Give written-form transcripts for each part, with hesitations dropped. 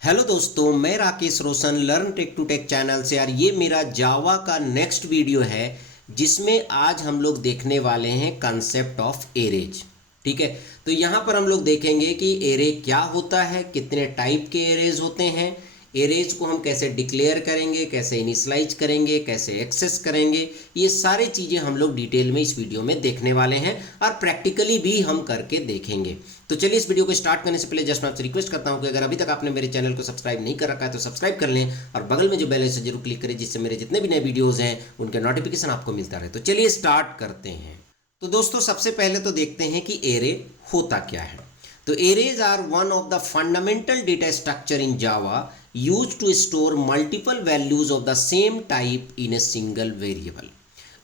Hello दोस्तों, मैं Rakesh Roshan learn tech to tech channel से। यार ये मेरा जावा का नेक्स्ट वीडियो है जिसमें आज हम लोग देखने वाले हैं कंसेप्ट ऑफ एरेज। ठीक है, तो यहाँ पर हम लोग देखेंगे कि एरे क्या होता है, कितने टाइप के एरेज होते हैं, एरेज को हम कैसे डिक्लेयर करेंगे, कैसे इनिशलाइज करेंगे, कैसे एक्सेस करेंगे। ये सारी चीज़ें हम लोग डिटेल में इस वीडियो में देखने वाले हैं और प्रैक्टिकली भी हम करके देखेंगे। तो चलिए इस वीडियो को स्टार्ट करने से पहले जस्ट मैं आपसे रिक्वेस्ट करता हूं कि अगर अभी तक आपने मेरे चैनल को सब्सक्राइब नहीं कर रखा है तो सब्सक्राइब कर लें और बगल में जो बेल है जरूर क्लिक करें जिससे मेरे जितने भी नए वीडियोस हैं उनके नोटिफिकेशन आपको मिलता रहे। तो चलिए स्टार्ट करते हैं। तो दोस्तों सबसे पहले तो देखते हैं कि एरे होता क्या है। तो arrays are one of the fundamental data structure in Java used to store multiple values of the same type in a single variable.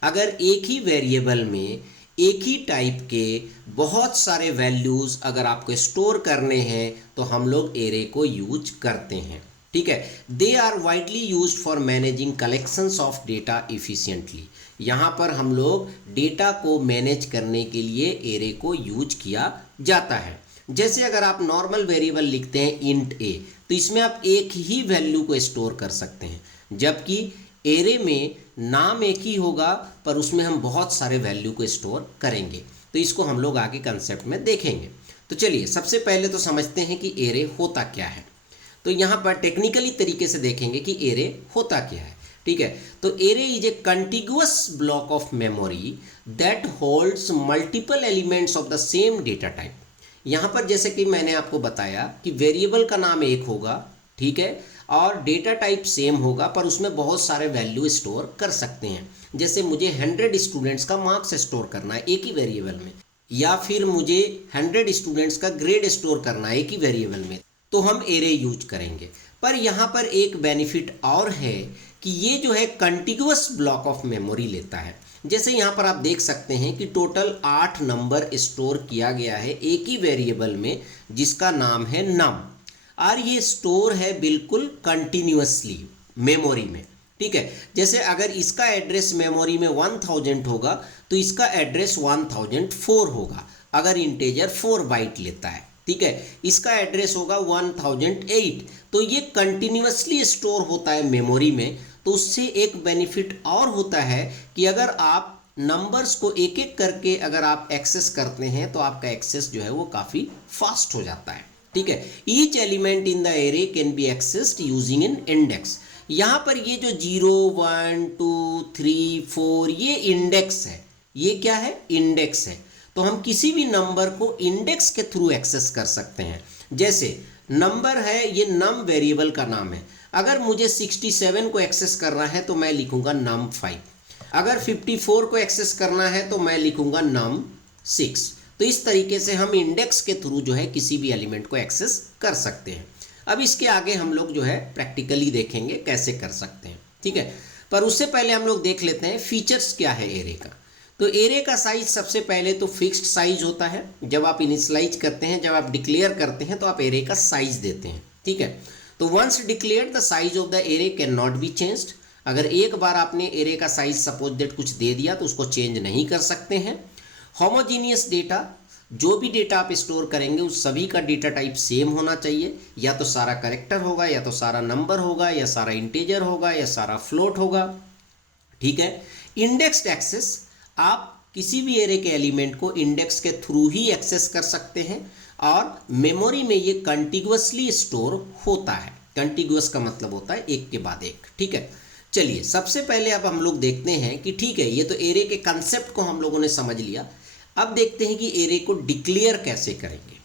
अगर एक ही वेरिएबल में एक ही टाइप के बहुत सारे वैल्यूज अगर आपको स्टोर करने हैं तो हम लोग एरे को यूज करते हैं। ठीक है, they are widely used for managing collections of data efficiently. यहाँ पर हम लोग डेटा को मैनेज करने के लिए एरे को यूज किया जाता है। जैसे अगर आप नॉर्मल वेरिएबल लिखते हैं इंट ए, तो इसमें आप एक ही वैल्यू को स्टोर कर सकते हैं, जबकि एरे में नाम एक ही होगा पर उसमें हम बहुत सारे वैल्यू को स्टोर करेंगे। तो इसको हम लोग आगे कंसेप्ट में देखेंगे। तो चलिए सबसे पहले तो समझते हैं कि एरे होता क्या है। तो यहाँ पर टेक्निकली तरीके से देखेंगे कि एरे होता क्या है। ठीक है, तो array is a contiguous block of memory that holds multiple elements of the same data type. यहाँ पर जैसे कि मैंने आपको बताया कि वेरिएबल का नाम एक होगा, ठीक है, और डेटा टाइप सेम होगा पर उसमें बहुत सारे वैल्यू स्टोर कर सकते हैं। जैसे मुझे 100 स्टूडेंट्स का मार्क्स स्टोर करना है एक ही वेरिएबल में, या फिर मुझे 100 स्टूडेंट्स का ग्रेड स्टोर करना है एक ही वेरिएबल में, तो हम एरे यूज करेंगे। पर यहाँ पर एक बेनिफिट और है कि ये जो है कंटिग्यूअस ब्लॉक ऑफ मेमोरी लेता है। जैसे यहाँ पर आप देख सकते हैं कि टोटल 8 नंबर स्टोर किया गया है एक ही वेरिएबल में जिसका नाम है नम, और ये स्टोर है बिल्कुल कंटिन्यूअसली मेमोरी में। ठीक है, जैसे अगर इसका एड्रेस मेमोरी में 1000 होगा तो इसका एड्रेस 1004 होगा अगर इंटेजर 4 बाइट लेता है। ठीक है, इसका एड्रेस होगा 1008। तो ये कंटिन्यूअसली स्टोर होता है मेमोरी में। तो उससे एक बेनिफिट और होता है कि अगर आप नंबर्स को एक एक करके अगर आप एक्सेस करते हैं तो आपका एक्सेस जो है वो काफ़ी फास्ट हो जाता है। ठीक है, each element in the array can be accessed using an index. यहाँ पर ये जो 0 1 2 3 4 ये इंडेक्स है। ये क्या है? इंडेक्स है। तो हम किसी भी नंबर को इंडेक्स के थ्रू एक्सेस कर सकते हैं। जैसे नंबर है, ये नम वेरिएबल का नाम है। अगर मुझे 67 को एक्सेस करना है तो मैं लिखूंगा num 5। अगर 54 को एक्सेस करना है तो मैं लिखूंगा num 6। तो इस तरीके से हम इंडेक्स के थ्रू जो है किसी भी एलिमेंट को एक्सेस कर सकते हैं। अब इसके आगे हम लोग जो है प्रैक्टिकली देखेंगे कैसे कर सकते हैं। ठीक है, पर उससे पहले हम लोग देख लेते हैं फीचर्स क्या है एरे का। तो एरे का साइज सबसे पहले तो फिक्स्ड साइज होता है। जब आप इनिशियलाइज करते हैं, जब आप डिक्लेयर करते हैं तो आप एरे का साइज देते हैं। ठीक है, तो once declared the size of the array can not be changed. अगर एक बार आपने एरे का साइज सपोज दैट कुछ दे दिया तो उसको चेंज नहीं कर सकते हैं। होमोजीनियस डेटा, जो भी डेटा आप स्टोर करेंगे उस सभी का डेटा टाइप सेम होना चाहिए। या तो सारा कैरेक्टर होगा, या तो सारा नंबर होगा, या सारा इंटीजर होगा, या सारा फ्लोट होगा। ठीक है, इंडेक्स्ड एक्सेस, आप किसी भी एरे के एलिमेंट को इंडेक्स के थ्रू ही एक्सेस कर सकते हैं और मेमोरी में ये कंटिग्यूअसली स्टोर होता है। कंटिग्यूअस का मतलब होता है एक के बाद एक। ठीक है, चलिए सबसे पहले अब हम लोग देखते हैं कि ठीक है, ये तो एरे के कंसेप्ट को हम लोगों ने समझ लिया। अब देखते हैं कि एरे को डिक्लेयर कैसे करेंगे।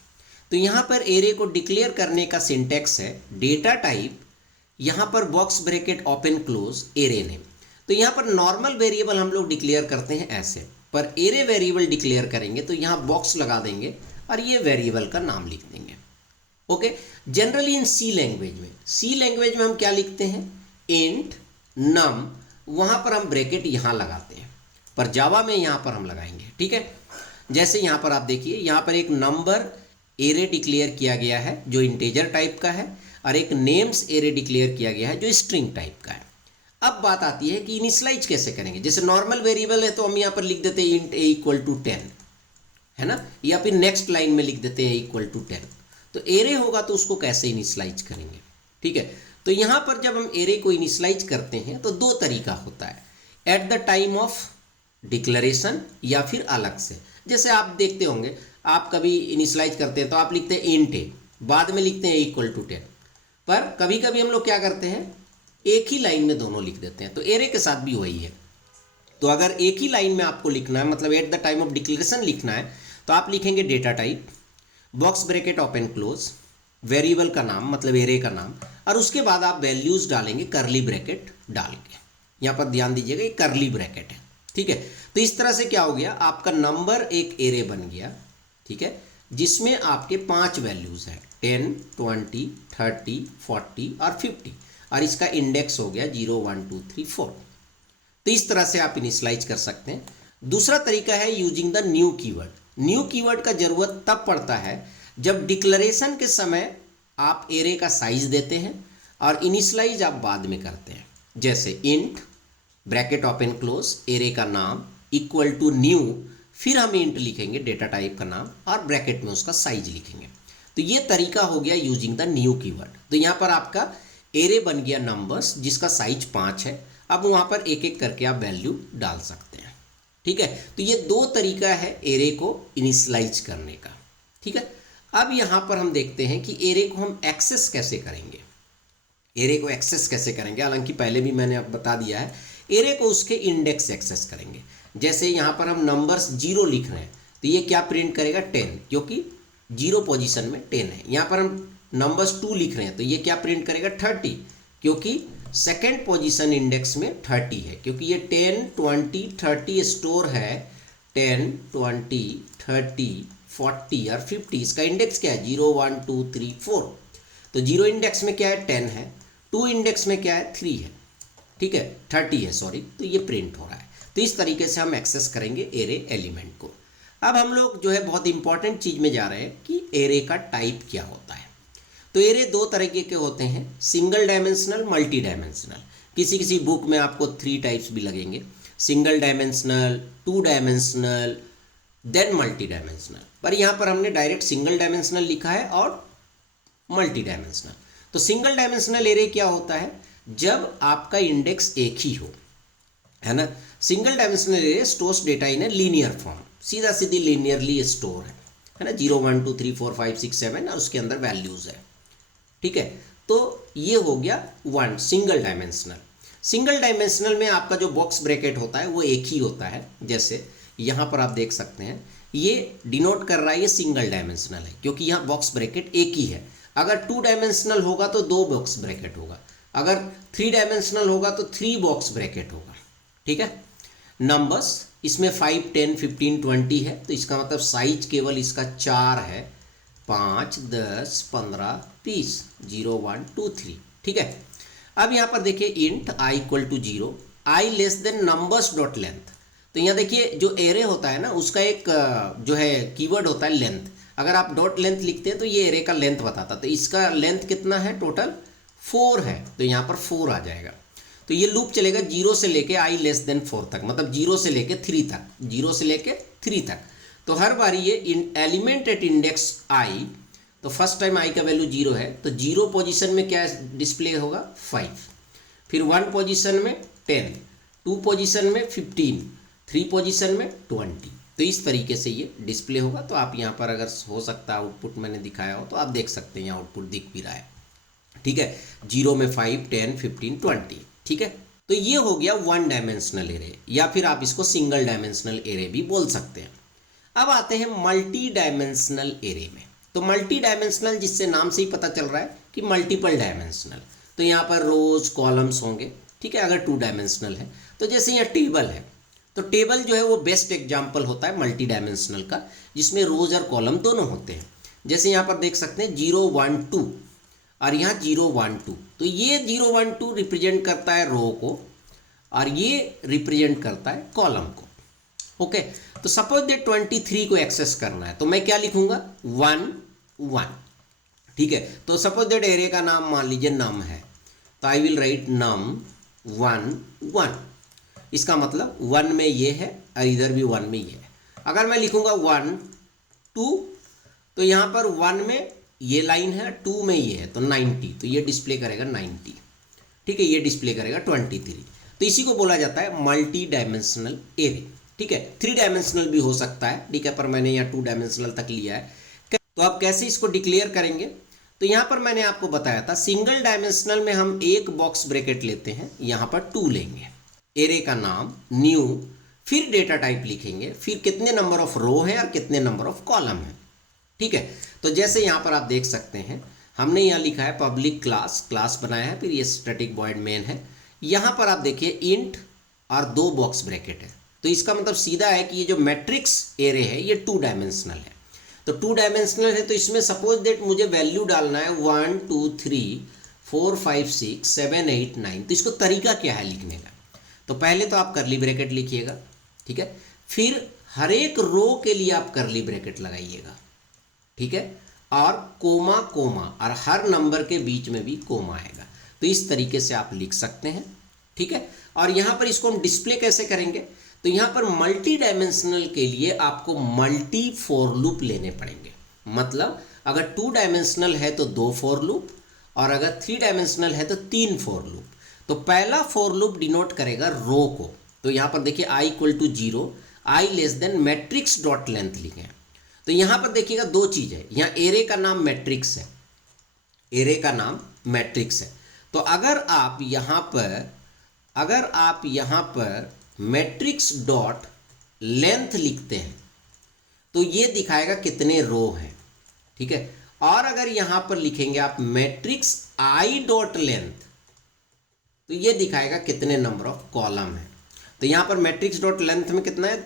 तो यहाँ पर एरे को डिक्लेयर करने का सिंटैक्स है डेटा टाइप, यहाँ पर box bracket open close array name. तो यहाँ पर नॉर्मल वेरिएबल हम लोग डिक्लेयर करते हैं ऐसे, पर एरे वेरिएबल डिक्लेयर करेंगे तो यहाँ बॉक्स लगा देंगे और ये वेरिएबल का नाम लिख देंगे। Okay, generally in C language में हम क्या लिखते हैं? इंट नम, वहाँ पर हम ब्रैकेट यहाँ लगाते हैं, पर जावा में यहाँ पर हम लगाएंगे। ठीक है, जैसे यहाँ पर आप देखिए, यहाँ पर एक नंबर एरे डिक्लेयर किया गया है जो इंटीजर टाइप का है, और एक नेम्स एरे डिक्लेयर किया गया है जो स्ट्रिंग टाइप का है। अब बात आती है कि इनिशियलाइज कैसे करेंगे। जैसे नॉर्मल वेरिएबल है तो हम यहाँ पर लिख देते हैं इंट a इक्वल टू 10, है ना, या फिर नेक्स्ट लाइन में लिख देते हैं इक्वल टू 10। तो एरे होगा तो उसको कैसे इनिशियलाइज करेंगे? ठीक है। तो यहाँ पर जब हम एरे को इनिशियलाइज करते हैं तो दो तरीका होता है, at the time of declaration या फिर अलग से। जैसे आप देखते होंगे, आप कभी इनिशियलाइज करते हैं तो आप लिखते हैं इंट ए, बाद में लिखते हैं इक्वल टू 10, पर कभी कभी हम लोग क्या करते हैं, एक ही लाइन में दोनों लिख देते हैं। तो एरे के साथ भी वही है। तो अगर एक ही लाइन में आपको लिखना है, मतलब at the time of declaration लिखना है, तो आप लिखेंगे data type, box bracket open close, variable का नाम मतलब एरे का नाम, और उसके बाद आप वैल्यूज डालेंगे करली ब्रैकेट डाल के। यहाँ पर ध्यान दीजिएगा, ये करली ब्रैकेट है, ठीक है। तो इस तरह से क्या हो गया, आपका नंबर एक एरे बन गया, ठीक है, जिसमें आपके 5 वैल्यूज हैं, 10, 20, 30, 40 और 50, और इसका इंडेक्स हो गया 0, 1, 2, 3, 4। तो इस तरह से आप इनिशियलाइज कर सकते हैं। दूसरा तरीका है using the new keyword. New keyword का जरूरत तब पड़ता है जब डिक्लेरेशन के समय आप एरे का साइज देते हैं और इनिशियलाइज आप बाद में करते हैं। जैसे int bracket open close, array का नाम इक्वल टू न्यू, फिर हम इंट लिखेंगे डेटा टाइप का नाम और ब्रैकेट में उसका साइज लिखेंगे। तो ये तरीका हो गया यूजिंग द न्यू कीवर्ड। तो यहाँ पर आपका एरे बन गया नंबर्स जिसका साइज 5 है। अब वहाँ पर एक एक करके आप वैल्यू डाल सकते हैं, ठीक है। तो ये दो तरीका है एरे को इनिशियलाइज करने का, ठीक है। अब यहाँ पर हम देखते हैं कि एरे को हम एक्सेस कैसे करेंगे। एरे को एक्सेस कैसे करेंगे, हालांकि पहले भी मैंने अब बता दिया है। एरे को उसके इंडेक्स एक्सेस करेंगे। जैसे यहाँ पर हम नंबर्स 0 लिख रहे हैं, तो ये क्या प्रिंट करेगा, 10, क्योंकि 0 पोजीशन में 10 है। यहाँ पर हम नंबर्स 2 लिख रहे हैं, तो ये क्या प्रिंट करेगा, 30, क्योंकि सेकेंड पोजीशन इंडेक्स में 30 है, क्योंकि ये 10, 20, 30 स्टोर है। 10, 20, 30, 40 और 50, इसका इंडेक्स क्या है, 0, 1, 2, 3, 4। तो 0 इंडेक्स में क्या है, 10 है, 2 इंडेक्स में क्या है, 3 है, ठीक है, 30 है, सॉरी। तो ये प्रिंट हो रहा है। तो इस तरीके से हम एक्सेस करेंगे एरे एलिमेंट को। अब हम लोग जो है बहुत इंपॉर्टेंट चीज़ में जा रहे हैं कि एरे का टाइप क्या होता है। तो एरे दो तरीके के होते हैं, सिंगल डायमेंशनल, मल्टी डायमेंशनल। किसी किसी बुक में आपको 3 टाइप्स भी लगेंगे, single dimensional, 2 dimensional, then multi dimensional. पर यहाँ पर हमने डायरेक्ट सिंगल डायमेंशनल लिखा है और मल्टी डायमेंशनल। तो सिंगल डायमेंशनल एरे क्या होता है, जब आपका इंडेक्स एक ही हो, है ना। Single dimensional array stores data in a linear form, सीधा सीधी लीनियरली स्टोर है ना, 0, 1, 2, 3, 4, 5, 6, 7 और उसके अंदर वैल्यूज है, ठीक है। तो ये हो गया one single dimensional. Single dimensional में आपका जो बॉक्स ब्रैकेट होता है वो एक ही होता है। जैसे यहाँ पर आप देख सकते हैं, ये डिनोट कर रहा है ये सिंगल डायमेंशनल है, क्योंकि यहाँ बॉक्स ब्रैकेट एक ही है। अगर 2 डायमेंशनल होगा तो 2 बॉक्स ब्रैकेट होगा, अगर 3 डायमेंशनल होगा तो 3 बॉक्स ब्रैकेट होगा, ठीक है। नंबर्स इसमें 5, 10, 15, 20 है, तो इसका मतलब साइज केवल इसका 4 है, 5, 10, 15, 20, 0, 1, 2, 3, ठीक है। अब यहाँ पर देखिए int i equal to 0, i less than numbers dot length. तो यहाँ देखिए जो एरे होता है ना, उसका एक जो है कीवर्ड होता है लेंथ। अगर आप डॉट लेंथ लिखते हैं तो ये एरे का लेंथ बताता, तो इसका लेंथ कितना है, टोटल 4 है, तो यहाँ पर 4 आ जाएगा। तो ये लूप चलेगा 0 से लेके i लेस देन 4 तक, मतलब 0 से लेके 3 तक, 0 से लेके 3 तक। तो हर बारी ये एलिमेंट एट इंडेक्स i, तो फर्स्ट टाइम i का वैल्यू 0 है, तो 0 पोजीशन में क्या डिस्प्ले होगा, 5, फिर 1 पोजीशन में 10, 2 पोजीशन में 15, 3 पोजीशन में 20। तो इस तरीके से ये डिस्प्ले होगा। तो आप यहाँ पर अगर हो सकता है आउटपुट मैंने दिखाया हो तो आप देख सकते हैं, यहाँ आउटपुट दिख भी रहा है, ठीक है। 0 में 5, 10, 15, 20, ठीक है। तो ये हो गया वन डायमेंशनल एरे, या फिर आप इसको सिंगल डायमेंशनल एरे भी बोल सकते हैं। अब आते हैं मल्टी डायमेंशनल एरे में। तो मल्टी डायमेंशनल, जिससे नाम से ही पता चल रहा है कि मल्टीपल डायमेंशनल, तो यहाँ पर रोज कॉलम्स होंगे, ठीक है, अगर 2 डायमेंशनल है। तो जैसे यहाँ टेबल है, तो टेबल जो है वो बेस्ट एग्जाम्पल होता है मल्टी डायमेंशनल का, जिसमें रोज और कॉलम दोनों होते हैं। जैसे यहाँ पर देख सकते हैं 0, 1, 2 और यहाँ 0, 1, 2। तो ये 0, 1, 2 रिप्रेजेंट करता है रो को और ये रिप्रेजेंट करता है कॉलम को, ओके। तो सपोज दैट 23 को एक्सेस करना है, तो मैं क्या लिखूंगा, 1, 1, ठीक है। तो सपोज दैट एरे का नाम मान लीजिए नम है, तो आई विल राइट नम 1, 1। इसका मतलब 1 में ये है और इधर भी 1 में ये है। अगर मैं लिखूंगा 1, 2, तो यहाँ पर 1 में ये लाइन है, 2 में ये है तो 90, तो ये डिस्प्ले करेगा 90, ठीक है, ये डिस्प्ले करेगा 23। तो इसी को बोला जाता है मल्टी डायमेंशनल एरे, ठीक है। 3 डायमेंशनल भी हो सकता है, ठीक है, पर मैंने यहाँ 2 डायमेंशनल तक लिया है। तो आप कैसे इसको डिक्लेयर करेंगे, तो यहाँ पर मैंने आपको बताया था सिंगल डायमेंशनल में हम एक बॉक्स ब्रैकेट लेते हैं, यहाँ पर 2 लेंगे, एरे का नाम न्यू, फिर डेटा टाइप लिखेंगे, फिर कितने नंबर ऑफ रो है और कितने नंबर ऑफ कॉलम है, ठीक है। तो जैसे यहाँ पर आप देख सकते हैं हमने यहाँ लिखा है पब्लिक क्लास बनाया है, फिर ये स्टैटिक वॉइड मेन है। यहाँ पर आप देखिए इंट और 2 बॉक्स ब्रैकेट है, तो इसका मतलब सीधा है कि ये जो मैट्रिक्स एरे है ये 2 डायमेंशनल है। तो 2 डायमेंशनल है तो इसमें सपोज दैट मुझे वैल्यू डालना है 1 2 3 4 5 6 7 8 9। तो इसको तरीका क्या है लिखने का, तो पहले तो आप करली ब्रैकेट लिखिएगा, ठीक है, फिर हर एक रो के लिए आप करली ब्रैकेट लगाइएगा, ठीक है, और कोमा कोमा, और हर नंबर के बीच में भी कोमा आएगा। तो इस तरीके से आप लिख सकते हैं, ठीक है। और यहाँ पर इसको हम डिस्प्ले कैसे करेंगे, तो यहाँ पर मल्टी डायमेंशनल के लिए आपको मल्टी फॉर लूप लेने पड़ेंगे। मतलब अगर 2 डायमेंशनल है तो 2 फॉर लूप, और अगर 3 डायमेंशनल है तो 3 फॉर लूप। तो पहला फॉर लूप डिनोट करेगा रो को, तो यहाँ पर देखिए i = 0, i less then matrix dot length लिखें। तो यहाँ पर देखिएगा 2 चीज़ है, यहाँ एरे का नाम मैट्रिक्स है, एरे का नाम मैट्रिक्स है। तो अगर आप यहाँ पर मैट्रिक्स डॉट लेंथ लिखते हैं तो ये दिखाएगा कितने रो हैं, ठीक है। और अगर यहाँ पर लिखेंगे आप मैट्रिक्स आई डॉट लेंथ तो ये दिखाएगा कितने नंबर ऑफ कॉलम है। तो यहाँ पर मैट्रिक्स डॉट लेंथ में कितना है,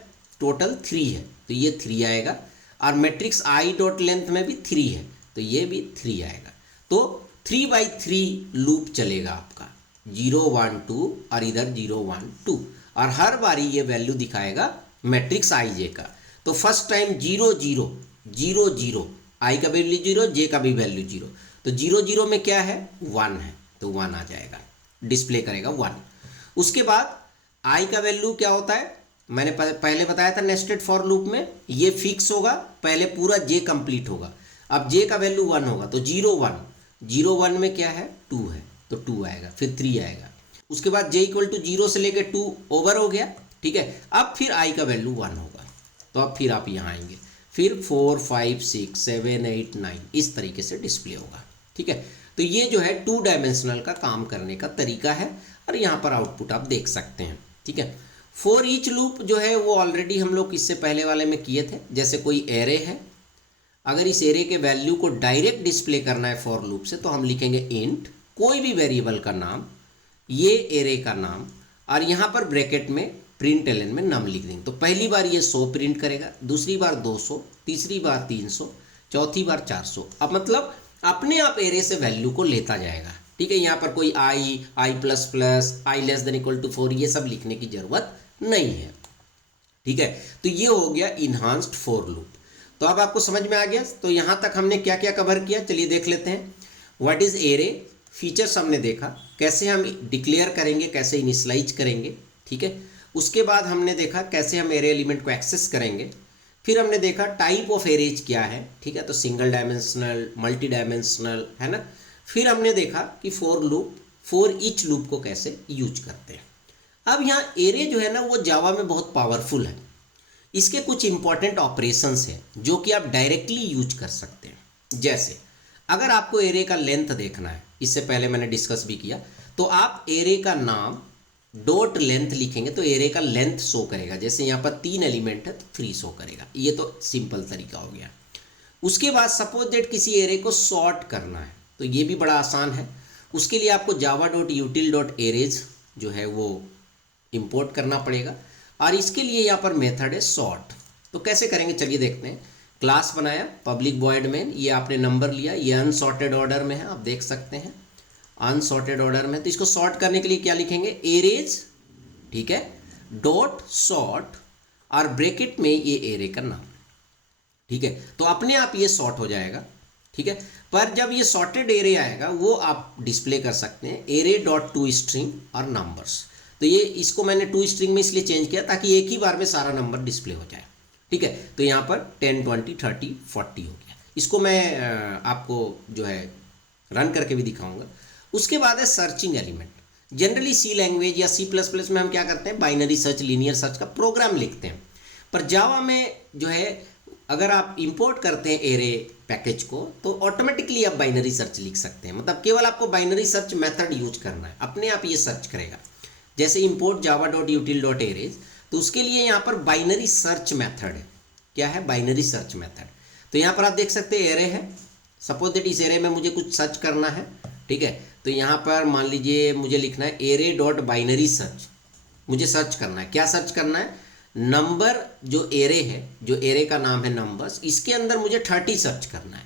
टोटल 3 है, तो ये 3 आएगा, और मैट्रिक्स आई डॉट लेंथ में भी 3 है, तो ये भी 3 आएगा। तो 3/3 लूप चलेगा आपका, 0 1 2 और इधर 0 1 2, और हर बारी ये वैल्यू दिखाएगा मैट्रिक्स आई जे का। तो फर्स्ट टाइम 0 0 0 0, आई का वैल्यू 0, जे का भी वैल्यू 0, तो 0 0 में क्या है 1 है, तो 1 आ जाएगा, डिस्प्ले करेगा 1। उसके बाद आई का वैल्यू क्या होता है, मैंने पहले बताया था नेस्टेड फॉर लूप में ये फिक्स होगा, पहले पूरा जे कंप्लीट होगा। अब जे का वैल्यू 1 होगा, तो 0 1, 0 1 में क्या है 2 है, तो 2 आएगा, फिर 3 आएगा। उसके बाद जे = 0 से लेकर 2 ओवर हो गया, ठीक है। अब फिर आई का वैल्यू 1 होगा, तो अब फिर आप यहाँ आएंगे, फिर 4 5 6 7 8 9 इस तरीके से डिस्प्ले होगा, ठीक है। तो ये जो है 2 डायमेंशनल का काम करने का तरीका है, और यहाँ पर आउटपुट आप देख सकते हैं, ठीक है। फॉर ईच लूप जो है वो ऑलरेडी हम लोग इससे पहले वाले में किए थे। जैसे कोई एरे है, अगर इस एरे के वैल्यू को डायरेक्ट डिस्प्ले करना है फॉर लूप से, तो हम लिखेंगे इंट कोई भी वेरिएबल का नाम, ये एरे का नाम, और यहाँ पर ब्रैकेट में println में नम लिख देंगे। तो पहली बार ये 100 प्रिंट करेगा, दूसरी बार 200, तीसरी बार 300, चौथी बार 400। अब मतलब अपने आप एरे से वैल्यू को लेता जाएगा, ठीक है। यहाँ पर कोई i ++, i <= 4 ये सब लिखने की जरूरत नहीं है, ठीक है। तो ये हो गया इन्हांस्ड फॉर लूप। तो अब आपको समझ में आ गया। तो यहाँ तक हमने क्या क्या कवर किया, चलिए देख लेते हैं। व्हाट इज एरे, फीचर्स हमने देखा, कैसे हम डिक्लेयर करेंगे, कैसे इनिशियलाइज करेंगे, ठीक है। उसके बाद हमने देखा कैसे हम एरे एलिमेंट को एक्सेस करेंगे। फिर हमने देखा टाइप ऑफ एरेज क्या है, ठीक है, तो सिंगल डायमेंशनल, मल्टी डायमेंशनल, है ना। फिर हमने देखा कि फॉर ईच लूप को कैसे यूज करते हैं। अब यहाँ एरे जो है ना वो जावा में बहुत पावरफुल है। इसके कुछ इंपॉर्टेंट ऑपरेशंस हैं जो कि आप डायरेक्टली यूज कर सकते हैं। जैसे अगर आपको एरे का लेंथ देखना है, इससे पहले मैंने डिस्कस भी किया, तो आप एरे का नाम डॉट लेंथ लिखेंगे तो एरे का लेंथ शो करेगा। जैसे यहाँ पर 3 एलिमेंट है तो 3 शो करेगा। ये तो सिंपल तरीका हो गया। उसके बाद सपोज दैट किसी एरे को सॉर्ट करना है, तो ये भी बड़ा आसान है। उसके लिए आपको java.util.arrays जो है वो इंपोर्ट करना पड़ेगा, और इसके लिए यहाँ पर मेथड है सॉर्ट। तो कैसे करेंगे चलिए देखते हैं। क्लास बनाया पब्लिक वॉइड मेन, ये आपने नंबर लिया, ये अनसॉर्टेड ऑर्डर में है, आप देख सकते हैं अनसॉर्टेड ऑर्डर में। तो इसको सॉर्ट करने के लिए क्या लिखेंगे, एरेज, ठीक है, डॉट सॉर्ट, और ब्रैकेट में ये एरे का नाम, ठीक है। तो अपने आप ये सॉर्ट हो जाएगा, ठीक है। पर जब ये सॉर्टेड एरे आएगा वो आप डिस्प्ले कर सकते हैं एरे डॉट टू स्ट्रिंग और नंबर्स। तो ये इसको मैंने 2 स्ट्रिंग में इसलिए चेंज किया ताकि एक ही बार में सारा नंबर डिस्प्ले हो जाए, ठीक है। तो यहाँ पर 10 20 30 40 हो गया। इसको मैं आपको जो है रन करके भी दिखाऊंगा। उसके बाद है searching element. Generally C language या C++ में हम क्या करते हैं, बाइनरी सर्च, लीनियर सर्च का प्रोग्राम लिखते हैं। पर जावा में जो है अगर आप इंपोर्ट करते हैं एरे पैकेज को तो ऑटोमेटिकली आप बाइनरी सर्च लिख सकते हैं। मतलब केवल आपको बाइनरी सर्च मेथड यूज करना है, अपने आप ये सर्च करेगा। जैसे इंपोर्ट java.util.arrays, तो उसके लिए यहाँ पर बाइनरी सर्च मेथड है। क्या है? Binary search method. तो यहाँ पर आप देख सकते हैं एरे है, सपोज दैट इस एरे में मुझे कुछ सर्च करना है, ठीक है। तो यहाँ पर मान लीजिए मुझे लिखना है array.binary सर्च, मुझे सर्च करना है। क्या सर्च करना है? नंबर, जो एरे है, जो एरे का नाम है नंबर्स, इसके अंदर मुझे 30 सर्च करना है।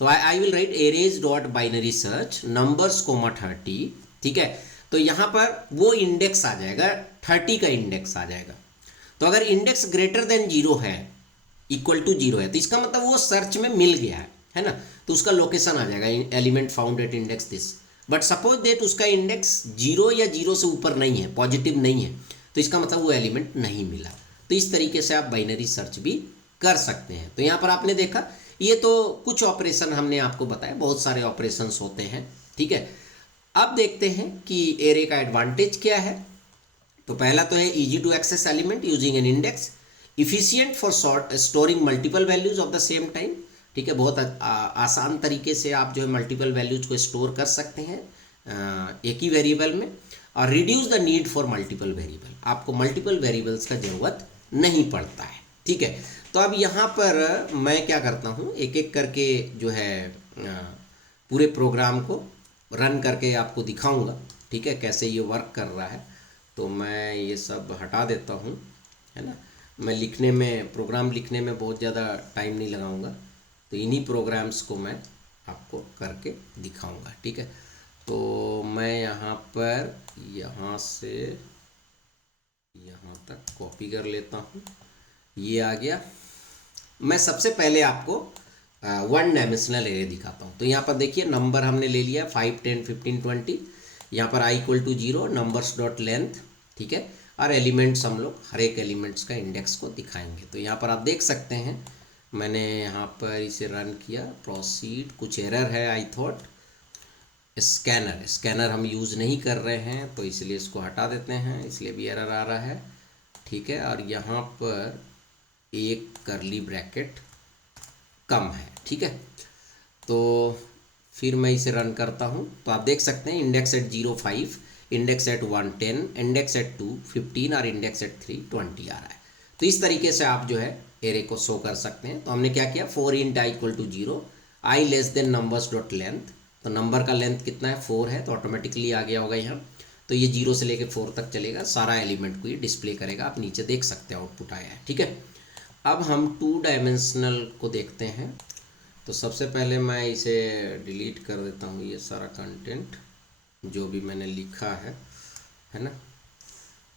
तो I will write arrays.binary search numbers comma 30, ठीक है। तो यहाँ पर वो इंडेक्स आ जाएगा, 30 का इंडेक्स आ जाएगा। तो अगर इंडेक्स ग्रेटर देन 0 है, इक्वल टू 0 है, तो इसका मतलब वो सर्च में मिल गया है ना। तो उसका लोकेशन आ जाएगा, element found at index this. But suppose that उसका इंडेक्स 0 या 0 से ऊपर नहीं है, पॉजिटिव नहीं है, तो इसका मतलब वो एलिमेंट नहीं मिला। तो इस तरीके से आप बाइनरी सर्च भी कर सकते हैं। तो यहाँ पर आपने देखा, ये तो कुछ ऑपरेशन हमने आपको बताया, बहुत सारे ऑपरेशंस होते हैं, ठीक है। अब देखते हैं कि एरे का एडवांटेज क्या है। तो पहला तो है easy to access element using an index, efficient for storing multiple values of the same time, ठीक है। बहुत आसान तरीके से आप जो है मल्टीपल वैल्यूज को स्टोर कर सकते हैं एक ही वेरिएबल में। और reduce the need for multiple variable, आपको मल्टीपल वेरिएबल्स का ज़रूरत नहीं पड़ता है, ठीक है। तो अब यहाँ पर मैं क्या करता हूँ, एक एक करके जो है पूरे प्रोग्राम को रन करके आपको दिखाऊंगा, ठीक है, कैसे ये वर्क कर रहा है। तो मैं ये सब हटा देता हूँ, है ना। मैं लिखने में, प्रोग्राम लिखने में बहुत ज़्यादा टाइम नहीं लगाऊंगा, तो इन्हीं प्रोग्राम्स को मैं आपको करके दिखाऊंगा, ठीक है। तो मैं यहाँ पर यहाँ से यहाँ तक कॉपी कर लेता हूँ, ये आ गया। मैं सबसे पहले आपको 1 डायमेंशनल एरे दिखाता हूँ। तो यहाँ पर देखिए नंबर हमने ले लिया 5, 10, 15, 20। यहाँ पर i = 0, नंबर्स डॉट लेंथ, ठीक है। और एलिमेंट्स हम लोग हर एक एलिमेंट्स का इंडेक्स को दिखाएंगे। तो यहाँ पर आप देख सकते हैं, मैंने यहाँ पर इसे रन किया, प्रोसीड, कुछ एरर है, आई थॉट स्कैनर हम यूज़ नहीं कर रहे हैं, तो इसलिए इसको हटा देते हैं, इसलिए भी एरर आ रहा है, ठीक है। और यहाँ पर एक कर्ली ब्रैकेट कम है, ठीक है। तो फिर मैं इसे रन करता हूँ, तो आप देख सकते हैं index at 0, 5, index at 1, 10, index at 2, 15 और इंडेक्स एट 3, 20 आ रहा है। तो इस तरीके से आप जो है एरे को शो कर सकते हैं। तो हमने क्या किया, 4 int i = 0, i less than numbers dot length. तो नंबर का लेंथ कितना है, 4 है, तो ऑटोमेटिकली आ गया होगा यहाँ। तो ये 0 से लेकर 4 तक चलेगा, सारा एलिमेंट को ये डिस्प्ले करेगा। आप नीचे देख सकते हैं आउटपुट आया है, ठीक है। अब हम 2 डायमेंशनल को देखते हैं। तो सबसे पहले मैं इसे डिलीट कर देता हूँ, ये सारा कंटेंट जो भी मैंने लिखा है ना।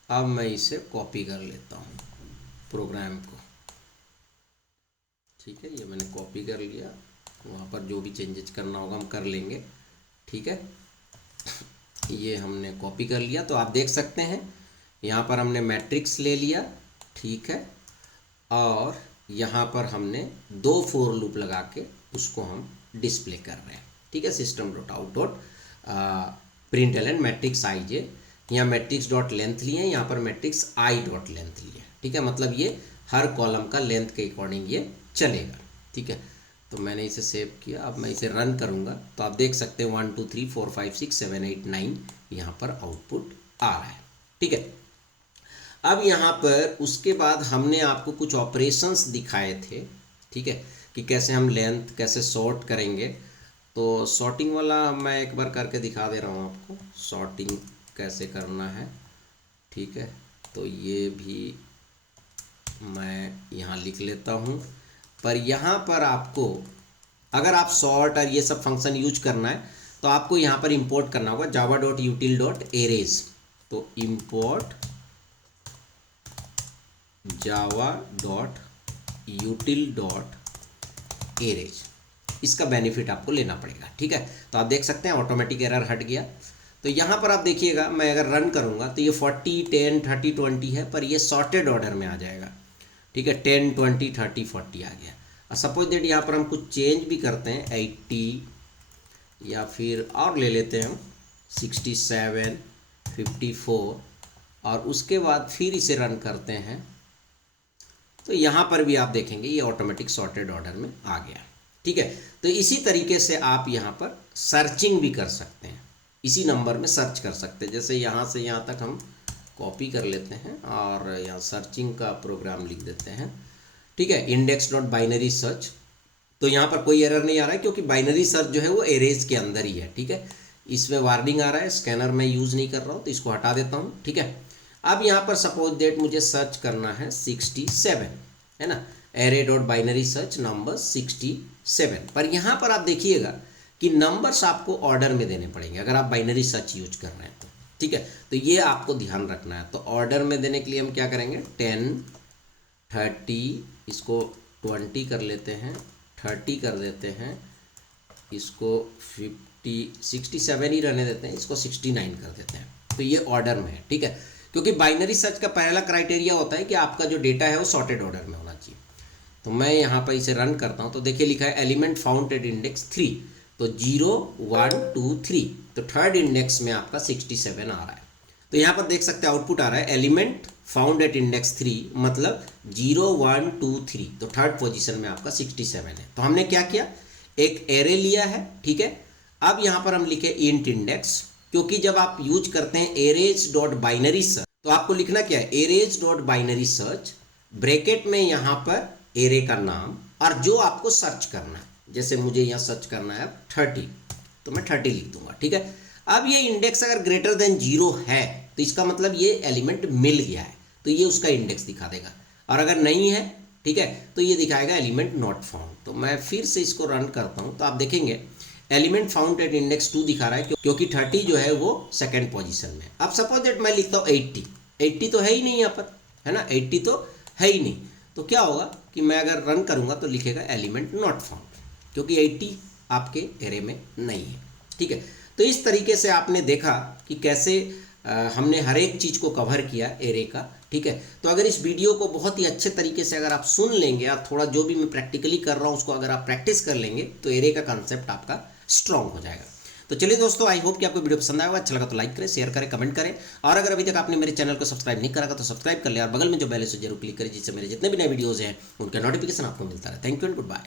अब मैं इसे कॉपी कर लेता हूँ प्रोग्राम को, ठीक है। ये मैंने कॉपी कर लिया, वहाँ पर जो भी चेंजेस करना होगा हम कर लेंगे, ठीक है। ये हमने कॉपी कर लिया। तो आप देख सकते हैं यहाँ पर हमने मैट्रिक्स ले लिया, ठीक है। और यहाँ पर हमने 2 फॉर लूप लगा के उसको हम डिस्प्ले कर रहे हैं, ठीक है। system.out.println मैट्रिक्स ij, यहाँ मैट्रिक्स डॉट लेंथ लिए, यहाँ पर मैट्रिक्स i डॉट लेंथ लिए, ठीक है। मतलब ये हर कॉलम का लेंथ के अकॉर्डिंग ये चलेगा, ठीक है। तो मैंने इसे सेव किया। अब मैं इसे रन करूँगा, तो आप देख सकते हैं 1 2 3 4 5 6 7 8 9 यहाँ पर आउटपुट आ रहा है, ठीक है। अब यहाँ पर उसके बाद हमने आपको कुछ ऑपरेशंस दिखाए थे, ठीक है, कि कैसे हम लेंथ कैसे सॉर्ट करेंगे। तो सॉर्टिंग वाला मैं एक बार करके दिखा दे रहा हूँ आपको, सॉर्टिंग कैसे करना है, ठीक है। तो ये भी मैं यहाँ लिख लेता हूँ। पर यहाँ पर आपको अगर आप सॉर्ट और ये सब फंक्शन यूज करना है, तो आपको यहाँ पर इंपोर्ट करना होगा java.util.arrays। तो इंपोर्ट java.util.arrays, इसका बेनिफिट आपको लेना पड़ेगा, ठीक है। तो आप देख सकते हैं ऑटोमेटिक एरर हट गया। तो यहाँ पर आप देखिएगा, मैं अगर रन करूँगा तो ये 40 10 30 20 है, पर ये सॉर्टेड ऑर्डर में आ जाएगा, ठीक है। 10 20 30 40 आ गया। सपोज दैट यहाँ पर हम कुछ चेंज भी करते हैं 80 या फिर और ले लेते हैं हम 67, 54 और उसके बाद फिर इसे रन करते हैं तो यहाँ पर भी आप देखेंगे ये ऑटोमेटिक सॉर्टेड ऑर्डर में आ गया। ठीक है, तो इसी तरीके से आप यहाँ पर सर्चिंग भी कर सकते हैं, इसी नंबर में सर्च कर सकते हैं। जैसे यहाँ से यहाँ तक हम कॉपी कर लेते हैं और यहाँ सर्चिंग का प्रोग्राम लिख देते हैं। ठीक है, इंडेक्स डॉट बाइनरी सर्च, तो यहाँ पर कोई एरर नहीं आ रहा है क्योंकि बाइनरी सर्च जो है वो एरेज के अंदर ही है। ठीक है, इसमें वार्निंग आ रहा है, स्कैनर मैं यूज़ नहीं कर रहा हूँ तो इसको हटा देता हूँ। ठीक है, अब यहाँ पर सपोज डेट मुझे सर्च करना है 67, है ना, array dot binary search number 67, पर यहाँ पर आप देखिएगा कि नंबर्स आपको ऑर्डर में देने पड़ेंगे अगर आप बाइनरी सर्च यूज कर रहे हैं तो। ठीक है, तो ये आपको ध्यान रखना है। तो ऑर्डर में देने के लिए हम क्या करेंगे, 10, 30, इसको 20 कर लेते हैं, 30 कर देते हैं, इसको 50, 67 ही रहने देते हैं, इसको 69 कर देते हैं। तो ये ऑर्डर में है। ठीक है, क्योंकि बाइनरी सर्च का पहला क्राइटेरिया होता है कि आपका जो डेटा है वो सॉर्टेड ऑर्डर में होना चाहिए। तो मैं यहाँ पर इसे रन करता हूँ तो देखिए लिखा है एलिमेंट फाउंड एट इंडेक्स 3, तो 0, 1, 2, 3, तो थर्ड इंडेक्स में आपका 67 आ रहा है। तो यहाँ पर देख सकते हैं आउटपुट आ रहा है एलिमेंट फाउंड एट इंडेक्स 3, मतलब 0, 1, 2, 3, तो थर्ड पोजीशन में आपका 67 है। तो हमने क्या किया, एक एरे लिया है। ठीक है, अब यहाँ पर हम लिखे इंट इंडेक्स, क्योंकि जब आप यूज करते हैं एरेज डॉट बाइनरी सर्च तो आपको लिखना क्या है, arrays dot binary search, bracket में यहाँ पर एरे का नाम और जो आपको सर्च करना है। जैसे मुझे यहाँ सर्च करना है 30, तो मैं 30 लिख दूंगा। ठीक है, अब ये इंडेक्स अगर ग्रेटर देन 0 है तो इसका मतलब ये एलिमेंट मिल गया है, तो ये उसका इंडेक्स दिखा देगा, और अगर नहीं है, ठीक है, तो ये दिखाएगा एलिमेंट नॉट फाउंड। तो मैं फिर से इसको रन करता हूँ तो आप देखेंगे एलिमेंट फाउंड एट इंडेक्स 2 दिखा रहा है क्योंकि 30 जो है वो सेकेंड पोजीशन में। अब सपोज दैट मैं लिखता हूँ 80 तो है ही नहीं यहाँ पर, है ना, 80 तो है ही नहीं, तो क्या होगा कि मैं अगर रन करूँगा तो लिखेगा एलिमेंट नॉट फाउंड, क्योंकि 80 आपके एरे में नहीं है। ठीक है, तो इस तरीके से आपने देखा कि कैसे हमने हर एक चीज़ को कवर किया एरे का। ठीक है, तो अगर इस वीडियो को बहुत ही अच्छे तरीके से अगर आप सुन लेंगे और थोड़ा जो भी मैं प्रैक्टिकली कर रहा हूँ उसको अगर आप प्रैक्टिस कर लेंगे तो एरे का कंसेप्ट आपका स्ट्रांग हो जाएगा। तो चलिए दोस्तों, आई होप कि आपको वीडियो पसंद आएगा, अच्छा लगा तो लाइक करें, शेयर करें, कमेंट करें, और अगर अभी तक आपने मेरे चैनल को सब्सक्राइब नहीं करा तो सब्सक्राइब कर ले और बगल में जो बेल है उसे जरूर क्लिक करें, जिससे मेरे जितने भी नए वीडियोज़ हैं उनका नोटिफिकेशन आपको मिलता रहे। Thank you and good bye.